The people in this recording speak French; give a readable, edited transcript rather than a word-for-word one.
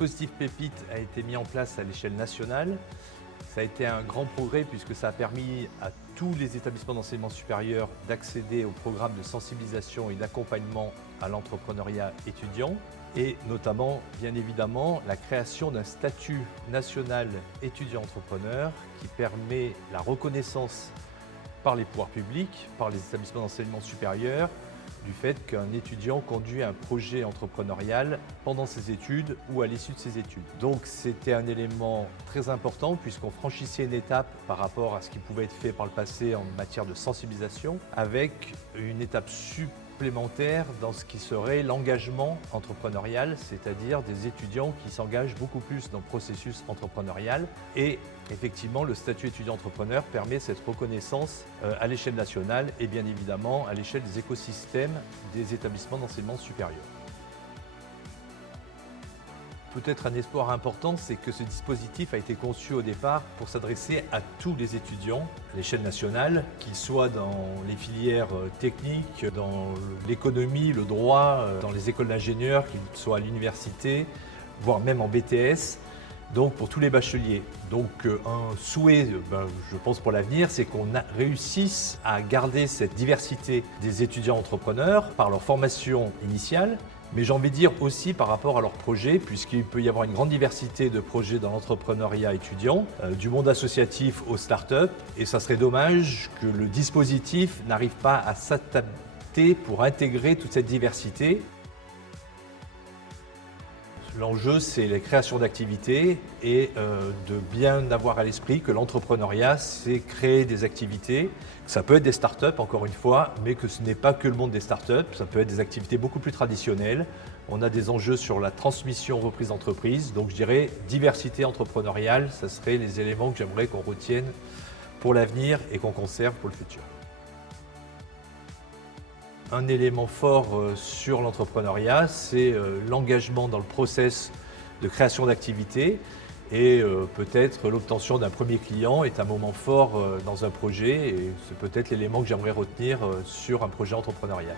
dispositif Pépite a été mis en place à l'échelle nationale. Ça a été un grand progrès puisque ça a permis à tous les établissements d'enseignement supérieur d'accéder au programme de sensibilisation et d'accompagnement à l'entrepreneuriat étudiant et notamment, bien évidemment, la création d'un statut national étudiant-entrepreneur qui permet la reconnaissance par les pouvoirs publics, par les établissements d'enseignement supérieur, du fait qu'un étudiant conduit un projet entrepreneurial pendant ses études ou à l'issue de ses études. Donc c'était un élément très important puisqu'on franchissait une étape par rapport à ce qui pouvait être fait par le passé en matière de sensibilisation, avec une étape supplémentaire dans ce qui serait l'engagement entrepreneurial, c'est-à-dire des étudiants qui s'engagent beaucoup plus dans le processus entrepreneurial. Et effectivement, le statut étudiant-entrepreneur permet cette reconnaissance à l'échelle nationale et bien évidemment à l'échelle des écosystèmes des établissements d'enseignement supérieur. Peut-être un espoir important, c'est que ce dispositif a été conçu au départ pour s'adresser à tous les étudiants à l'échelle nationale, qu'ils soient dans les filières techniques, dans l'économie, le droit, dans les écoles d'ingénieurs, qu'ils soient à l'université, voire même en BTS, donc pour tous les bacheliers. Donc un souhait, je pense pour l'avenir, c'est qu'on réussisse à garder cette diversité des étudiants entrepreneurs par leur formation initiale, mais j'ai envie de dire aussi par rapport à leurs projets, puisqu'il peut y avoir une grande diversité de projets dans l'entrepreneuriat étudiant, du monde associatif aux startups, et ça serait dommage que le dispositif n'arrive pas à s'adapter pour intégrer toute cette diversité. L'enjeu, c'est la création d'activités et de bien avoir à l'esprit que l'entrepreneuriat, c'est créer des activités. Ça peut être des startups, encore une fois, mais que ce n'est pas que le monde des startups. Ça peut être des activités beaucoup plus traditionnelles. On a des enjeux sur la transmission reprise d'entreprise. Donc je dirais diversité entrepreneuriale, ça serait les éléments que j'aimerais qu'on retienne pour l'avenir et qu'on conserve pour le futur. Un élément fort sur l'entrepreneuriat, c'est l'engagement dans le process de création d'activités et peut-être l'obtention d'un premier client est un moment fort dans un projet et c'est peut-être l'élément que j'aimerais retenir sur un projet entrepreneurial.